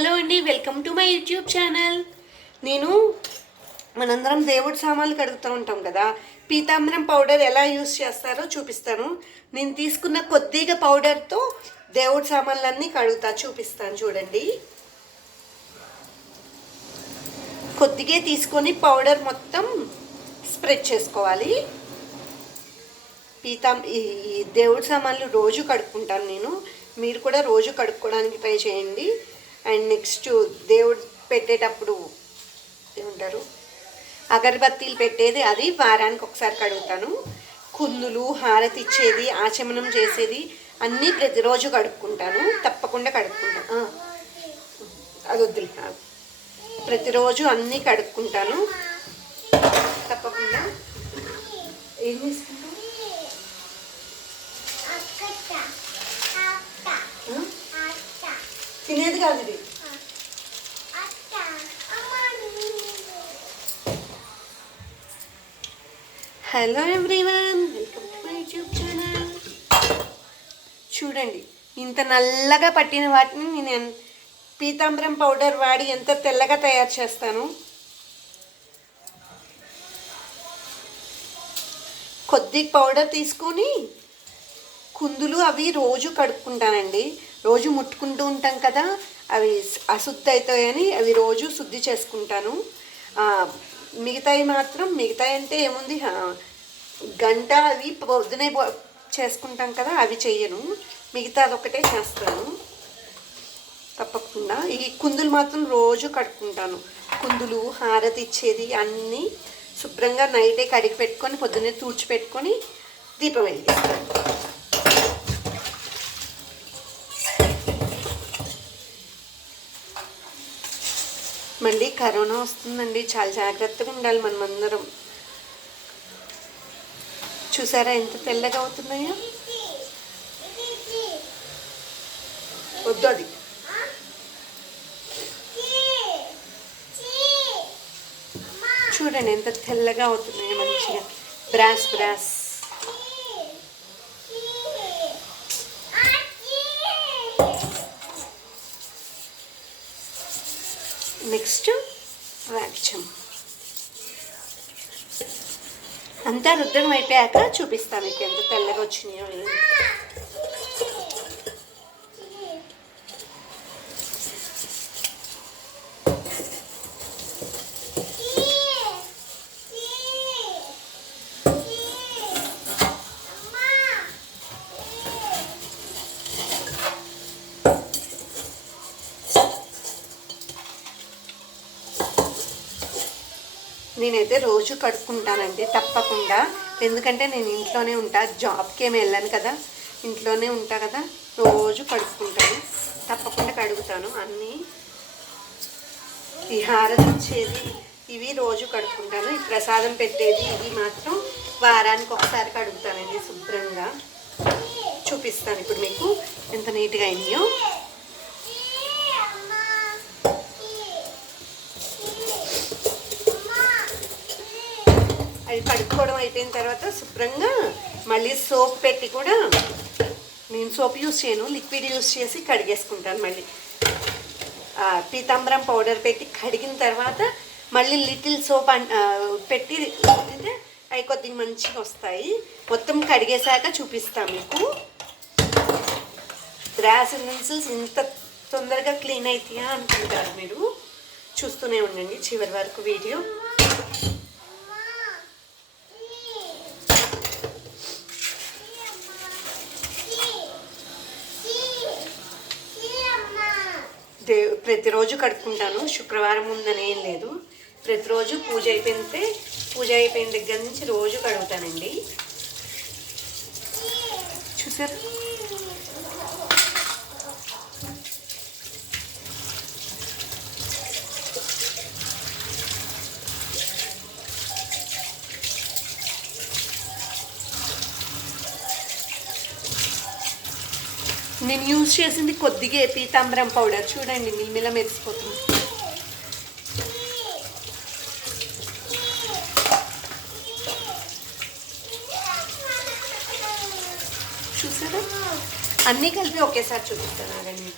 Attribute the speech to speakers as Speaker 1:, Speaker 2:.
Speaker 1: Hello అండి welcome to my YouTube channel. నేను మనందరం దేవుడి సామాన్లు కడుగుతూ ఉంటాం కదా పీతాంబరం పౌడర్ ఎలా యూస్ చేస్తారో చూపిస్తాను. నేను తీసుకున్న కొద్దిగా పౌడర్తో దేవుడి సామాన్లన్నీ కడుగుతా చూపిస్తాను చూడండి. కొద్దిగా తీసుకొని పౌడర్ మొత్తం స్ప్రెడ్ చేసుకోవాలి. పీతాం ఈ దేవుడి సామాన్లు రోజు కడుక్కుంటాను నేను. మీరు కూడా రోజు కడుక్కోవడానికి ట్రై చేయండి. అండ్ నెక్స్ట్ దేవుడు పెట్టేటప్పుడు ఏమంటారు? అగరబత్తీలు పెట్టేది అది వారానికి ఒకసారి కడుగుతాను. కుందులు హారతి ఇచ్చేది ఆచమనం చేసేది అన్నీ ప్రతిరోజు కడుక్కుంటాను. తప్పకుండా కడుక్కుంటాను. అది వద్దులే ప్రతిరోజు అన్నీ కడుక్కుంటాను. తప్పకుండా. ఏం తినేది కాదు ఇది. Hello everyone welcome to my YouTube channel చూడండి ఇంత నల్లగా పట్టిన వాటిని నేను పీతాంబరం పౌడర్ వాడి ఎంత తెల్లగా తయారు చేస్తాను. కొద్ది పౌడర్ తీసుకొని కుందులు అవి రోజు కడుక్కుంటానండి. రోజు ముట్టుకుంటూ ఉంటాం కదా అవి అశుద్ధి అవుతాయని అవి రోజు శుద్ధి చేసుకుంటాను. మిగతాయి మాత్రం మిగతాయి అంటే ఏముంది? గంట అవి పొద్దునే చేసుకుంటాం కదా అవి చెయ్యను. మిగతా అదొకటే చేస్తాను. తప్పకుండా. ఈ కుందులు మాత్రం రోజు కడుక్కుంటాను. కుందులు హారతి ఇచ్చేది అన్నీ శుభ్రంగా నైటే కడిగి పెట్టుకొని పొద్దున్నే తూడ్చి పెట్టుకొని దీపం వెలిగిస్తాను. మళ్ళీ కరోనా వస్తుందండి. చాలా జాగ్రత్తగా ఉండాలి మనం అందరం చూసారా ఎంత తెల్లగా అవుతున్నాయో? వద్దు అది. చూడండి ఎంత తెల్లగా అవుతున్నాయో మంచిగా. Brass brass. నెక్స్ట్ రాక్షం అంతా రుద్రం అయిపోయాక చూపిస్తాను మీకు ఎంత తెల్లగా వచ్చినాయో లేదు. నేనైతే రోజు కడుక్కుంటానండి తప్పకుండా. ఎందుకంటే నేను ఇంట్లోనే ఉంటా జాబ్కి ఏమి వెళ్ళాను కదా. ఇంట్లోనే ఉంటా కదా రోజు కడుక్కుంటాను. తప్పకుండా కడుగుతాను అన్నీ. ఈ హారతి ఇచ్చేది ఇవి రోజు కడుక్కుంటాను. ఈ ప్రసాదం పెట్టేది ఇవి మాత్రం వారానికి ఒకసారి కడుగుతానండి శుభ్రంగా. చూపిస్తాను ఇప్పుడు మీకు ఎంత నీట్గా అయిందో. అవి కడుక్కోవడం అయిపోయిన తర్వాత శుభ్రంగా మళ్ళీ సోప్ పెట్టి కూడా నేను సోప్ యూస్ చేయను లిక్విడ్ యూస్ చేసి కడిగేసుకుంటాను మళ్ళీ. పీతాంబరం పౌడర్ పెట్టి కడిగిన తర్వాత మళ్ళీ లిటిల్ సోప్ పెట్టి అవి కొద్దిగా మంచిగా వస్తాయి. మొత్తం కడిగేశాక చూపిస్తాను మీకు. గ్రాస్ యూటెన్సిల్స్ ఇంత తొందరగా క్లీన్ అవుతాయా అనుకుంటారు మీరు. చూస్తూనే ఉండండి చివరి వరకు వీడియో. ప్రతిరోజు కడుక్కుంటాను. శుక్రవారం ఉందని ఏం లేదు. ప్రతిరోజు పూజ అయిపోయితే పూజ అయిపోయిన దగ్గర నుంచి రోజు కడుగుతానండి. చూసారు? నేను యూజ్ చేసింది కొద్దిగా పీతాంబరం పౌడర్ చూడండి మిల్మిల మెరిసిపోతుంది. చూసారా? అన్నీ కలిపి ఒకేసారి చూపిస్తాను ఆగండి.